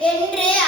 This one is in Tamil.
என்று